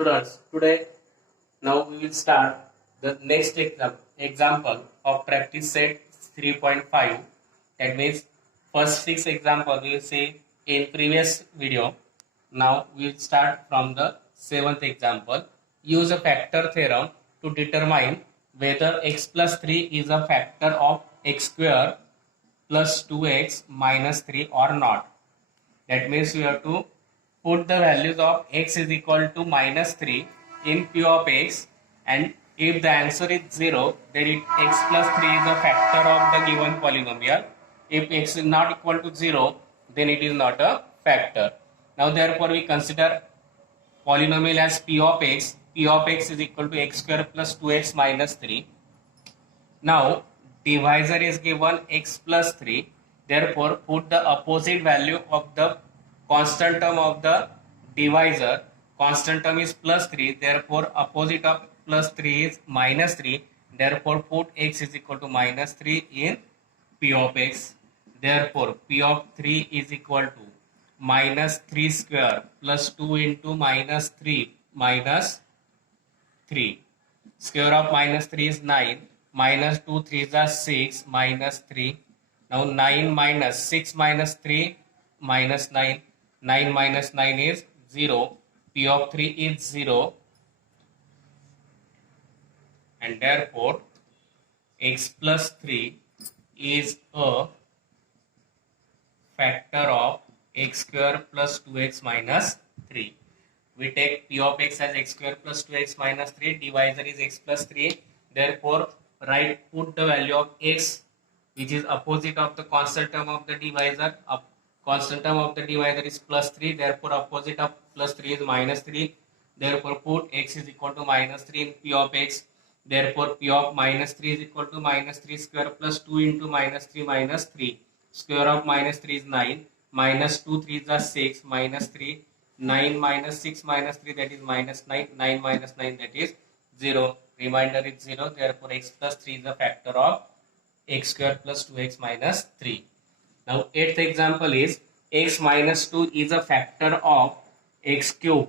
Students, today now we will start the next example of practice set 3.5. That means first 6 example we will see in previous video. Now we will start from the 7th example. Use a factor theorem to determine whether x plus 3 is a factor of x square plus 2x minus 3 or not. That means we have to put the values of x is equal to minus 3 in P of x, and if the answer is 0, then x plus 3 is a factor of the given polynomial. If x is not equal to 0, then it is not a factor. Now therefore we consider polynomial as P of x. P of x is equal to x square plus 2x minus 3. Now divisor is given x plus 3. Therefore put the opposite value of the constant term of the divisor. Constant term is plus 3. Therefore opposite of plus 3 is minus 3. Therefore put x is equal to minus 3 in P of x. Therefore P of 3 is equal to minus 3 square plus 2 into minus 3 minus 3. Square of minus 3 is 9. Minus 2 3s are 6 minus 3. Now 9 minus 6 minus 3 minus 9. 9 minus 9 is 0. P of 3 is 0. And therefore x plus 3 is a factor of x square plus 2x minus 3. We take P of x as x square plus 2x minus 3. Divisor is x plus 3. Therefore put the value of x, which is opposite of the constant term of the divisor. Constant term of the divisor is plus 3. Therefore opposite of plus 3 is minus 3. Therefore put x is equal to minus 3 in P of x. Therefore P of minus 3 is equal to minus 3 square plus 2 into minus 3 minus 3. Square of minus 3 is 9. Minus 2 3s are 6 minus 3. 9 minus 6 minus 3, that is minus 9. 9 minus 9, that is 0. Remainder is 0. Therefore x plus 3 is a factor of x square plus 2x minus 3. Now 8th example is x minus 2 is a factor of x cube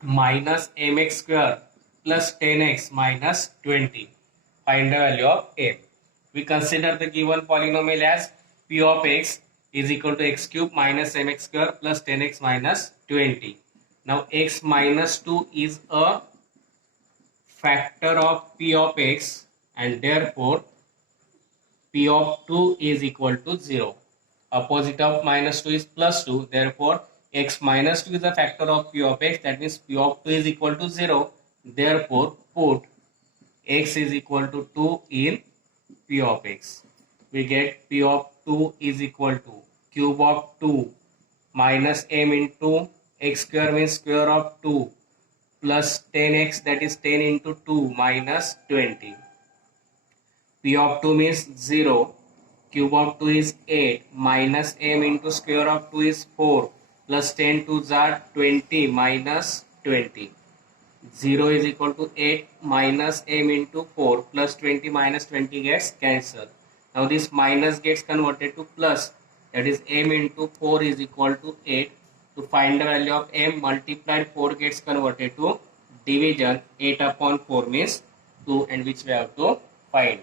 minus mx square plus 10x minus 20. Find the value of m. We consider the given polynomial as P of x is equal to x cube minus mx square plus 10x minus 20. Now x minus 2 is a factor of P of x, and therefore P of 2 is equal to 0. Opposite of minus 2 is plus 2. Therefore x minus 2 is a factor of P of x. That means P of 2 is equal to 0. Therefore put x is equal to 2 in P of x. We get P of 2 is equal to cube of 2 minus m into x square means square of 2 plus 10x, that is 10 into 2 minus 20. P of 2 means 0. Cube of 2 is 8 minus m into square of 2 is 4 plus 10 2s are 20 minus 20. 0 is equal to 8 minus m into 4 plus 20 minus 20 gets cancelled. Now this minus gets converted to plus, that is m into 4 is equal to 8. To find the value of m, multiplied 4 gets converted to division. 8 upon 4 means 2, and which we have to find.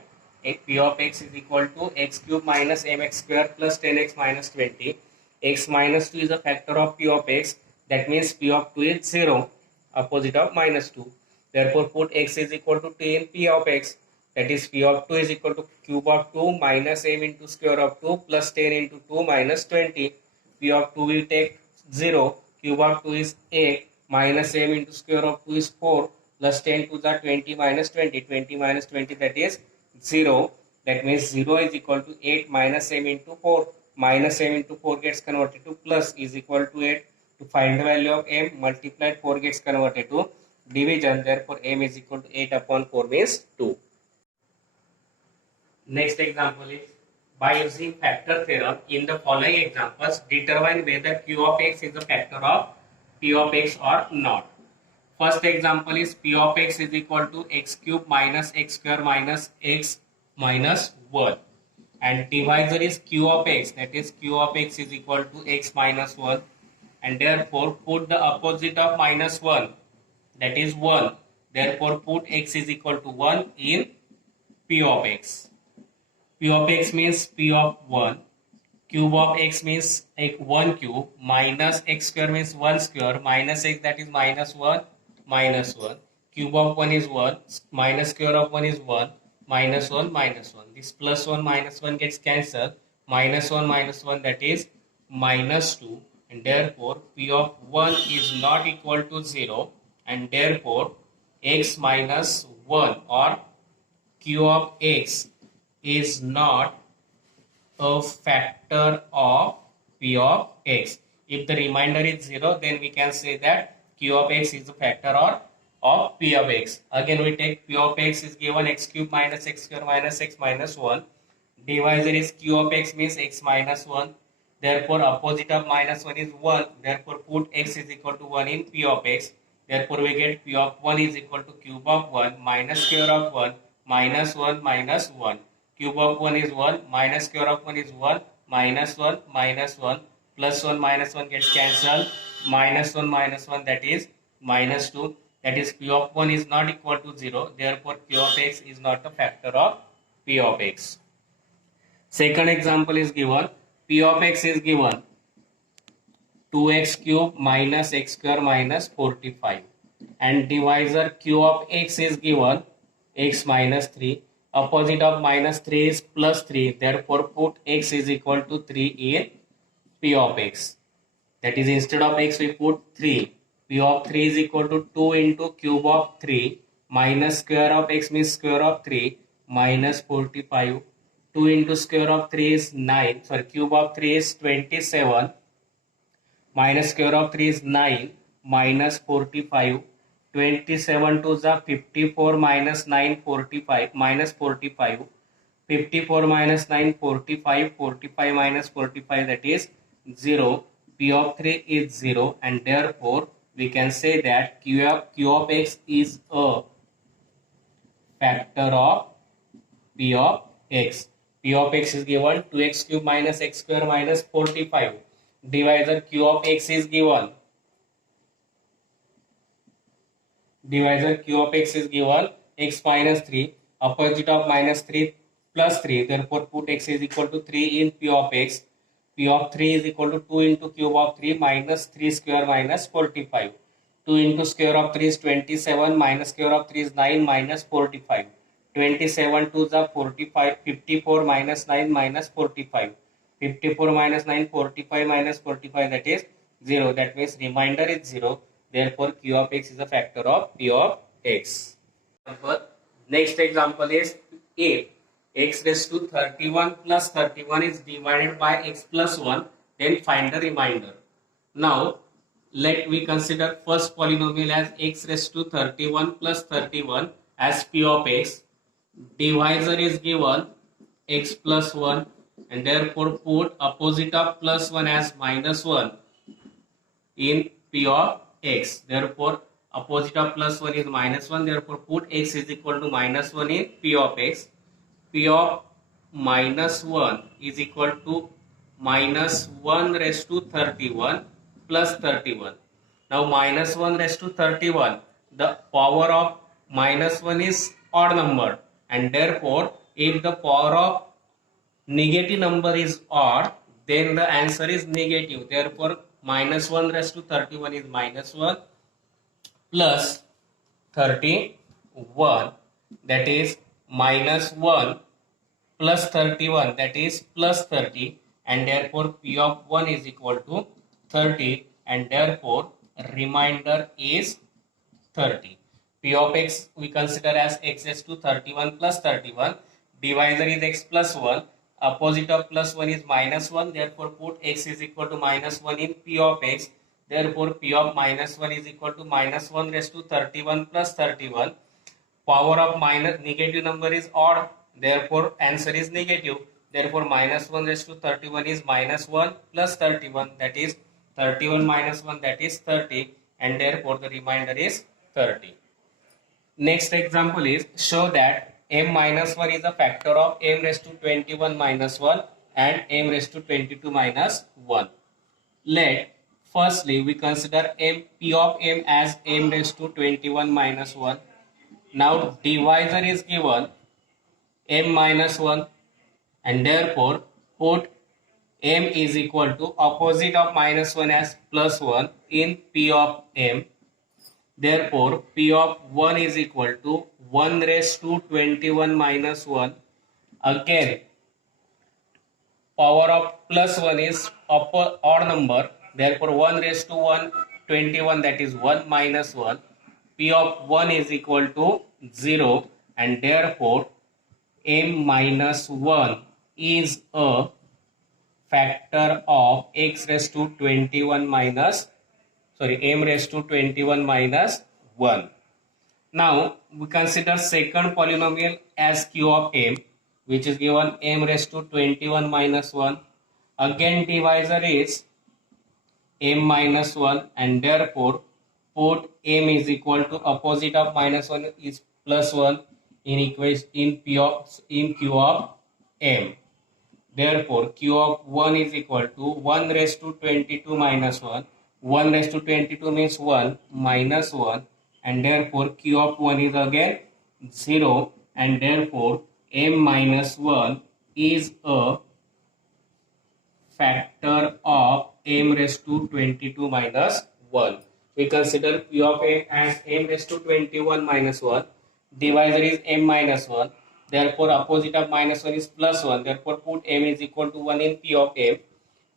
P of x is equal to x cube minus mx square plus 10x minus 20. X minus 2 is a factor of P of x. That means P of 2 is 0. Opposite of minus 2. Therefore put x is equal to 2 in P of x. That is P of 2 is equal to cube of 2 minus m into square of 2 plus 10 into 2 minus 20. P of 2 will take 0. Cube of 2 is 8 minus m into square of 2 is 4 plus 10 to the 20 minus 20. 20 minus 20, that is 0. That means 0 is equal to 8 minus m into 4. Minus m into 4 gets converted to plus is equal to 8. To find the value of m, multiplied 4 gets converted to division. Therefore m is equal to 8 upon 4 means 2. Next example is by using factor theorem in the following examples, determine whether q of x is a factor of p of x or not. First example is P of x is equal to x cube minus x square minus x minus 1. And divisor is q of x, that is q of x is equal to x minus 1. And therefore put the opposite of minus 1. that is 1. Therefore put x is equal to 1 in p of x. P of x means p of 1. Cube of x means 1 cube minus x square means 1 square minus x, that is minus 1 minus 1. Cube of 1 is 1 minus square of 1 is 1 minus 1 minus 1. This plus 1 minus 1 gets cancelled. Minus 1 minus 1, that is minus 2, and therefore p of 1 is not equal to 0, and therefore x minus 1 or q of x is not a factor of p of x. If the remainder is 0, then we can say that q of x is a factor of p of x. Again we take p of x is given x cube minus x square minus x minus 1. Divisor is q of x means x minus 1. Therefore opposite of minus 1 is 1. Therefore put x is equal to 1 in p of x. Therefore we get p of 1 is equal to cube of 1 minus square of 1 minus 1 minus 1. Cube of 1 is 1 minus square of 1 is 1 minus 1 minus 1 plus 1 minus 1 gets cancelled. Minus 1 minus 1, that is minus 2. That is q of 1 is not equal to 0. Therefore q of x is not a factor of p of x. Second example is given. P of x is given 2x cube minus x square minus 45, and divisor q of x is given x minus 3. Opposite of minus 3 is plus 3. Therefore put x is equal to 3 in p of x. That is, instead of x we put 3. P of 3 is equal to 2 into cube of 3 minus square of x means square of 3 minus 45. 2 into square of 3 is 9. Sorry, cube of 3 is 27 minus square of 3 is 9 minus 45. 27 to the 54 minus 9 45 minus 45. 54 minus 9 45. 45 minus 45, that is 0. P of 3 is 0, and therefore we can say that q of x is a factor of p of x. P of x is given 2x cube minus x square minus 45. Divisor q of x is given. Divisor q of x is given x minus 3. Opposite of minus 3 plus 3. Therefore put x is equal to 3 in p of x. P of 3 is equal to 2 into cube of 3 minus 3 square minus 45. 2 into square of 3 is 27 minus square of 3 is 9 minus 45. 27 to the 45, 54 minus 9 minus 45. 54 minus 9, 45 minus 45, that is 0. That means remainder is 0. Therefore q of x is a factor of p of x. Next example is if x raised to 31 plus 31 is divided by x plus 1, then find the remainder. Now let we consider first polynomial as x raised to 31 plus 31 as p of x. Divisor is given x plus 1, and therefore put opposite of plus 1 as minus 1 in p of x. Therefore opposite of plus 1 is minus 1. Therefore put x is equal to minus 1 in p of x. P of minus 1 is equal to minus 1 raised to 31 plus 31. Now minus 1 raised to 31, the power of minus 1 is odd number, and therefore if the power of negative number is odd, then the answer is negative. Therefore minus 1 raised to 31 is minus 1 plus 31, that is minus 1 plus 31, that is plus 30, and therefore p of 1 is equal to 30, and therefore remainder is 30. P of x we consider as x raised to 31 plus 31. Divisor is x plus 1. Opposite of plus 1 is minus 1. Therefore put x is equal to minus 1 in p of x. Therefore p of minus 1 is equal to minus 1 raised to 31 plus 31. Power of minus negative number is odd. Therefore answer is negative. Therefore minus 1 raised to 31 is minus 1 plus 31, that is 31 minus 1, that is 30, and therefore the remainder is 30. Next example is show that m minus 1 is a factor of m raised to 21 minus 1 and m raised to 22 minus 1. Let Firstly, we consider m p of m as m raised to 21 minus 1. Now divisor is given m minus 1, and therefore put m is equal to opposite of minus 1 as plus 1 in p of m. Therefore p of 1 is equal to 1 raised to 21 minus 1. Again, power of plus 1 is odd number. Therefore 1 raised to 1, 21, that is 1 minus 1. P of 1 is equal to 0, and therefore m minus 1 is a factor of x raised to 21 minus, m raised to 21 minus 1. Now we consider second polynomial as q of m, which is given m raised to 21 minus 1. Again divisor is m minus 1, and therefore put m is equal to opposite of minus 1 is plus 1 in equation in q of m. Therefore q of 1 is equal to 1 raised to 22 minus 1. 1 raised to 22 means 1 minus 1, and therefore q of 1 is again 0, and therefore m minus 1 is a factor of m raised to 22 minus 1. We consider p of m as m raised to 21 minus 1. Divisor is m minus 1. Therefore opposite of minus 1 is plus 1. Therefore put m is equal to 1 in p of m.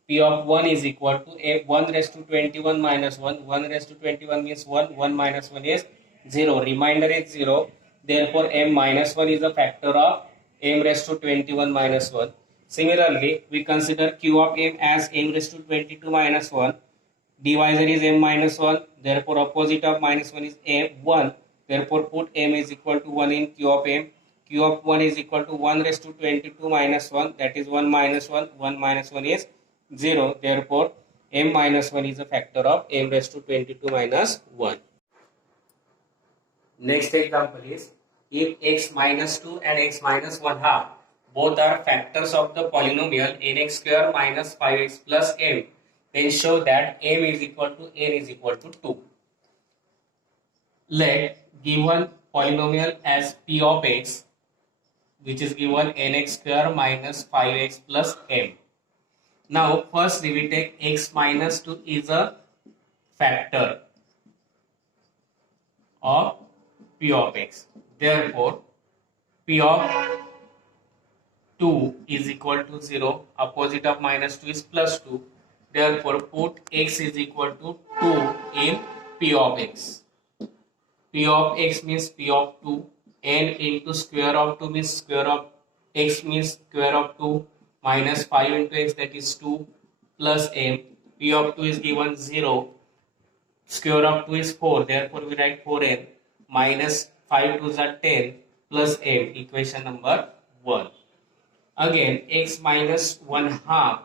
P of 1 is equal to 1 raised to 21 minus 1. 1 raised to 21 means 1. 1 minus 1 is 0. Remainder is 0. Therefore m minus 1 is a factor of m raised to 21 minus 1. Similarly, we consider q of m as m raised to 22 minus 1. Divisor is m minus 1. Therefore opposite of minus 1 is m 1. Therefore put m is equal to 1 in q of m. Q of 1 is equal to 1 raised to 22 minus 1, that is 1 minus 1. 1 minus 1 is 0. Therefore m minus 1 is a factor of m raised to 22 minus 1. Next example is, if x minus 2 and x minus 1 half both are factors of the polynomial nx square minus 5x plus m, then show that m is equal to n is equal to 2. Let given polynomial as p of x, which is given nx square minus 5x plus m. Now firstly we take x minus 2 is a factor of p of x. Therefore p of 2 is equal to 0. Opposite of minus 2 is plus 2. Therefore put x is equal to 2 in p of x. P of x means p of 2. N into square of 2 means square of x means square of 2 minus 5 into x, that is 2 plus m. P of 2 is given 0. Square of 2 is 4. Therefore we write 4n minus 5 to the 10 plus m. Equation number 1. Again x minus 1 half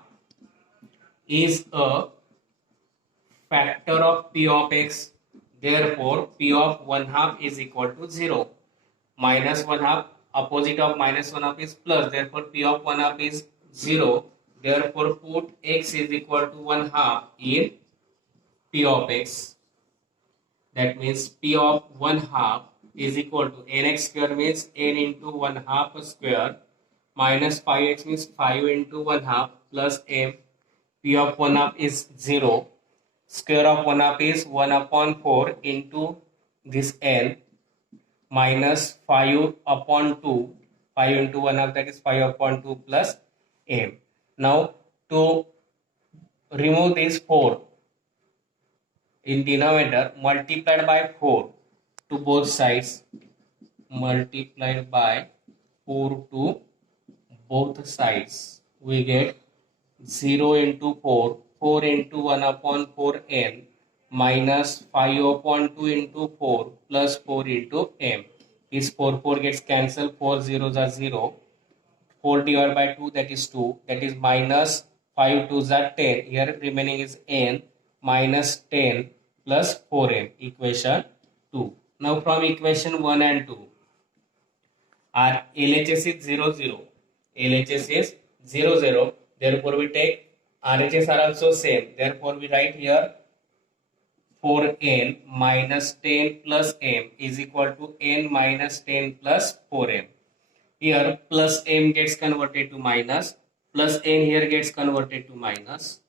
is a factor of p of x. Therefore p of 1 half is equal to 0. Minus 1 half, opposite of minus 1 half is plus. Therefore p of 1 half is 0. Therefore put x is equal to 1 half in p of x. That means p of 1 half is equal to nx square means n into 1 half square minus 5x means 5 into 1 half plus m. P of 1 half is 0. Square of 1 half is 1 upon 4 into this n minus 5 upon 2. 5 into 1 half, that is 5 upon 2 plus m. Now to remove this 4 in denominator, multiplied by 4 to both sides. Multiplied by 4 to both sides. We get 0 into 4. 4 into 1 upon 4n minus 5 upon 2 into 4 plus 4 into m. This 4 gets cancelled. 4 zeros are 0. 4 divided by 2, that is 2. That is minus 5 2s are 10. Here remaining is n minus 10 plus 4n. Equation 2. Now from equation 1 and 2, our LHS is 0 0. LHS is 0 0. Therefore we take RHS are also same. Therefore we write here 4n minus 10 plus m is equal to n minus 10 plus 4m. Here plus m gets converted to minus, plus n here gets converted to minus.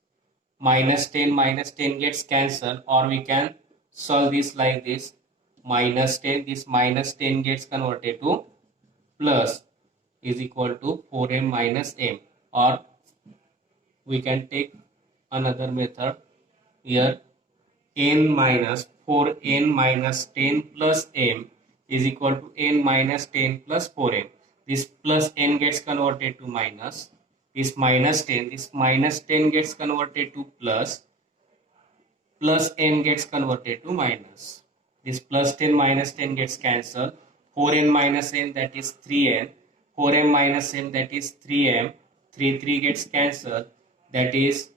Minus 10 gets cancelled, or we can solve this like this. Minus 10, this minus 10 gets converted to plus, is equal to 4m minus m, or we can take another method. Here n minus 4n minus 10 plus m is equal to n minus 10 plus 4m. This plus n gets converted to minus. This minus 10 gets converted to plus n gets converted to minus. This plus 10 minus 10 gets cancelled. 4n minus n, that is 3n. 4m minus m, that is 3m. 3 gets cancelled, that is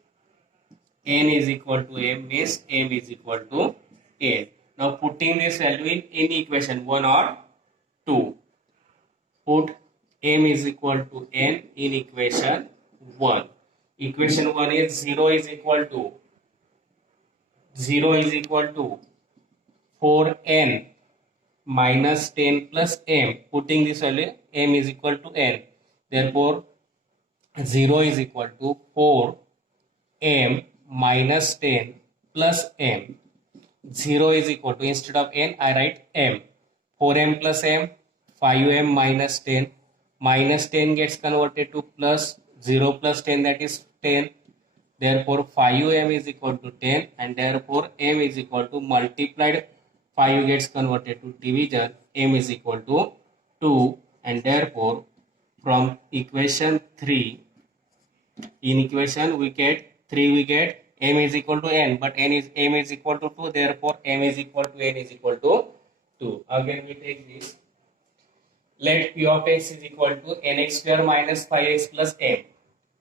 n is equal to m, means m is equal to n. Now putting this value in any equation 1 or 2. Put m is equal to n in equation 1. Equation 1 is 0 is equal to 4n minus 10 plus m. Putting this value, m is equal to n. Therefore 0 is equal to 4m minus 10 plus m. 0 is equal to, instead of n I write m. 4m plus m, 5m minus 10. Minus 10 gets converted to plus. 0 plus 10, that is 10. Therefore 5m is equal to 10, and therefore m is equal to, multiplied 5 gets converted to division, m is equal to 2, and therefore from equation 3, in equation we get 3, we get m is equal to n, but m is equal to 2, therefore m is equal to n is equal to 2. Again we take this. Let p of x is equal to nx square minus 5x plus m.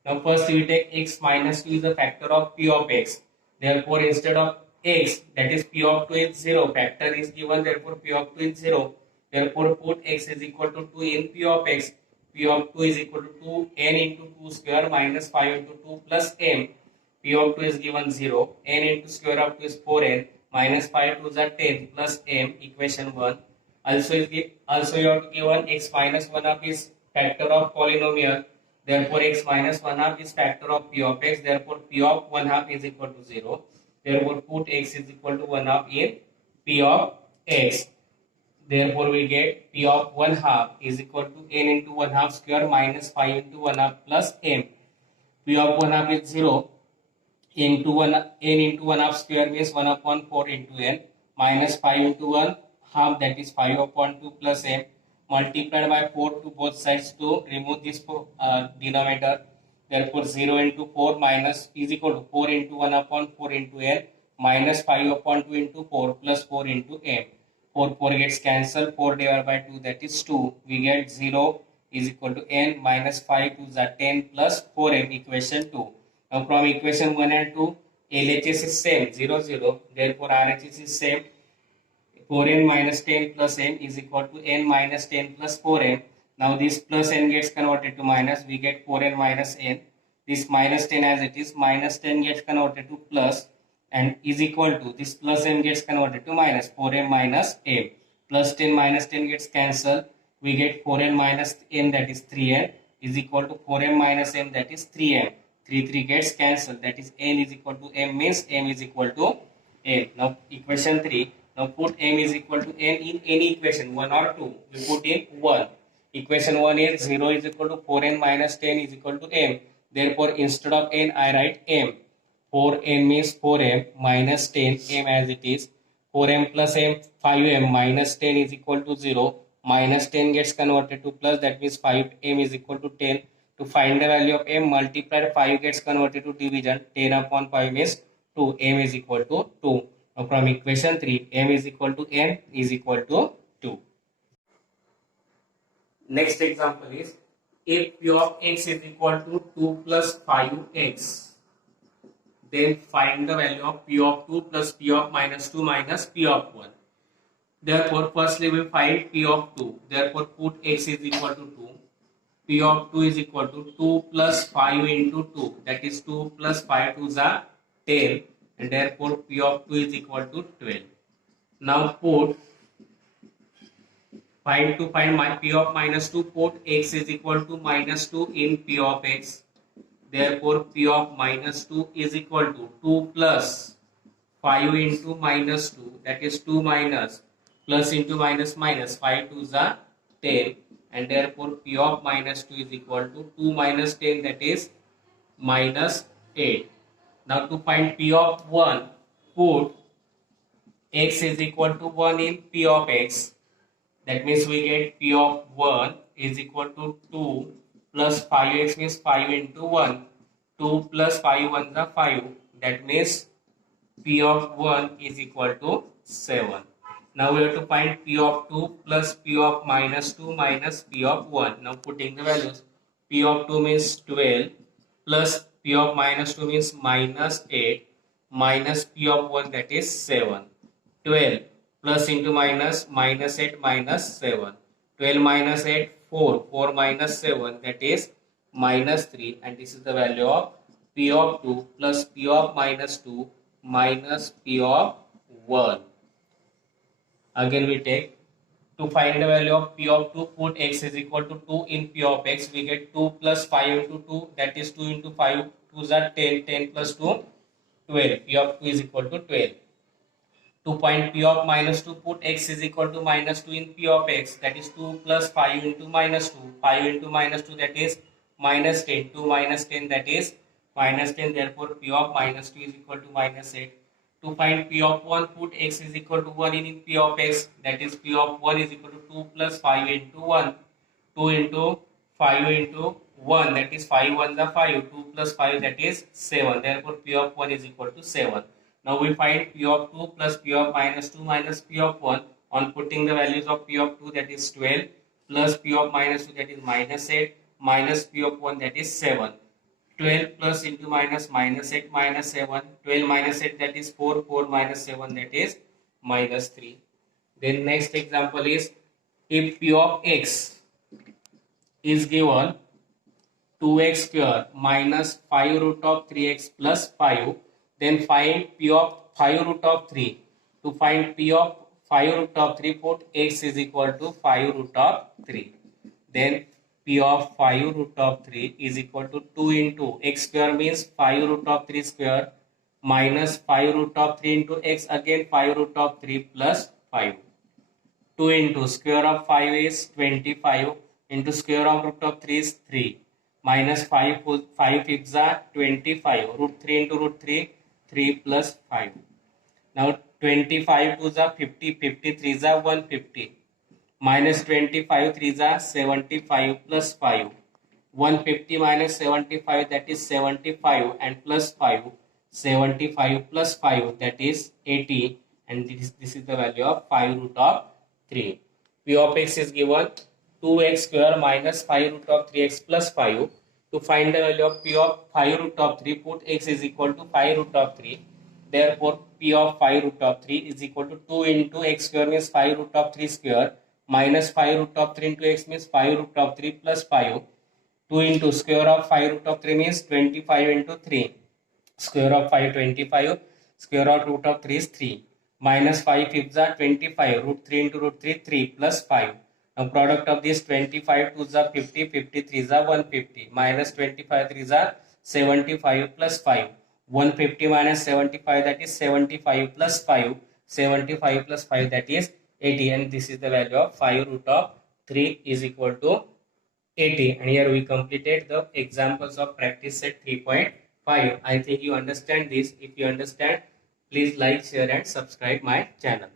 Now first we take x minus 2 is a factor of p of x. Therefore instead of x, that is p of 2 is 0, factor is given, therefore p of 2 is 0. Therefore put x is equal to 2 in p of x. P of 2 is equal to 2n into 2 square minus 5 into 2 plus m. P of 2 is given 0. N into square of 2 is 4n minus 5 to the 10 plus m, equation 1. Also you have to given x minus 1 half is factor of polynomial. Therefore x minus 1 half is factor of p of x. Therefore p of 1 half is equal to 0. Therefore put x is equal to 1 half in p of x. Therefore we get p of 1 half is equal to n into 1 half square minus 5 into 1 half plus m. P of 1 half is 0 into 1, n into 1 half square means 1 upon 4 into n minus 5 into 1 half, that is 5 upon 2 plus m, multiplied by 4 to both sides to remove this denominator. Therefore 0 into 4 minus is equal to 4 into 1 upon 4 into n minus 5 upon 2 into 4 plus 4 into m. 4 gets cancelled, 4 divided by 2, that is 2. We get 0 is equal to n minus 5 to the 10 plus 4m, equation 2. Now from equation 1 and 2, LHS is same, 0, 0. Therefore RHS is same. 4n minus 10 plus m is equal to n minus 10 plus 4m. Now this plus n gets converted to minus, we get 4n minus n. This minus 10 as it is, minus 10 gets converted to plus, and is equal to, this plus m gets converted to minus, 4m minus m. Plus 10 minus 10 gets cancelled, we get 4n minus n, that is 3n, is equal to 4m minus m, that is 3m. 3 gets cancelled, that is n is equal to m, means m is equal to n. Now equation 3, now put m is equal to n in any equation, 1 or 2, we put in 1. Equation 1 is 0 is equal to 4n minus 10 is equal to m. Therefore instead of n I write m. 4n means 4m minus 10, m as it is. 4m plus m, 5m minus 10 is equal to 0. Minus 10 gets converted to plus, that means 5m is equal to 10. To find the value of m, multiplied 5 gets converted to division. 10 upon 5 is 2. M is equal to 2. Now from equation 3, m is equal to n is equal to 2. Next example is, if p of x is equal to 2 plus 5x, then find the value of p of 2 plus p of minus 2 minus p of 1. Therefore firstly we find p of 2. Therefore put x is equal to 2. P of 2 is equal to 2 plus 5 into 2, that is 2 plus 5 to the 10 and therefore P of 2 is equal to 12. Now put find my P of minus 2, put x is equal to minus 2 in P of x. Therefore P of minus 2 is equal to 2 plus 5 into minus 2, that is 2 minus plus into minus minus, 5 to the 10, and therefore P of minus 2 is equal to 2 minus 10, that is minus 8. Now to find P of 1, put x is equal to 1 in P of x. That means we get P of 1 is equal to 2 plus 5x means 5 into 1. 2 plus 5 1 is 5. That means P of 1 is equal to 7. Now we have to find P of 2 plus P of minus 2 minus P of 1. Now putting the values, P of 2 means 12 plus P of minus 2 means minus 8 minus P of 1, that is 7. 12 plus into minus, minus 8 minus 7. 12 minus 8, 4. 4 minus 7, that is minus 3. And this is the value of P of 2 plus P of minus 2 minus P of 1. Again we take, to find the value of P of 2, put x is equal to 2 in P of x. We get 2 plus 5 into 2, that is 2 into 5. 2 is 10. 10 plus 2, 12. P of 2 is equal to 12. To find P of minus 2, put x is equal to minus 2 in P of x. That is 2 plus 5 into minus 2. 5 into minus 2, that is minus 10. 2 minus 10, that is minus 10. Therefore, P of minus 2 is equal to minus 8. To find P of 1, put x is equal to 1 in P of x. That is P of 1 is equal to 2 plus 5 into 1. 2 into 5 into 1, that is 5 1 is 5. 2 plus 5, that is 7. Therefore, P of 1 is equal to 7. Now we find P of 2 plus P of minus 2 minus P of 1 on putting the values of P of 2, that is 12 plus P of minus 2, that is minus 8 minus P of 1, that is 7. 12 plus into minus, minus 8 minus 7. 12 minus 8, that is 4. 4 minus 7, that is minus 3. Then next example is, if P of x is given 2x square minus 5 root of 3x plus 5, then find P of 5 root of 3. To find P of 5 root of 3, put x is equal to 5 root of 3. Then P of 5 root of 3 is equal to 2 into x square means 5 root of 3 square minus 5 root of 3 into x, again 5 root of 3 plus 5. 2 into square of 5 is 25 into square of root of 3 is 3 minus 5 fifths are 25. Root 3 into root 3, 3 plus 5. Now 25 2s are 50, 53 is 150. Minus 25 3s are 75 plus 5. 150 minus 75, that is 75, and plus 5. 75 plus 5, that is 80, and this is the value of 5 root of 3. P of x is given 2x square minus 5 root of 3x plus 5. To find the value of P of 5 root of 3, put x is equal to 5 root of 3. Therefore, P of 5 root of 3 is equal to 2 into x square means 5 root of 3 square minus 5 root of 3 into x means 5 root of 3 plus 5. 2 into square of 5 root of 3 means 25 into 3. Square of 5, 25. Square of root of 3 is 3. Minus 5 fifths are 25. Root 3 into root 3, 3 plus 5. Now product of this 25 2s are 50, 53s are 150. Minus 25 3s are 75 plus 5. 150 minus 75, that is 75 plus 5. 75 plus 5, that is 80, and this is the value of 5 root of 3 is equal to 80. And here we completed the examples of practice set 3.5. I think you understand this. If you understand, please like, share and subscribe my channel.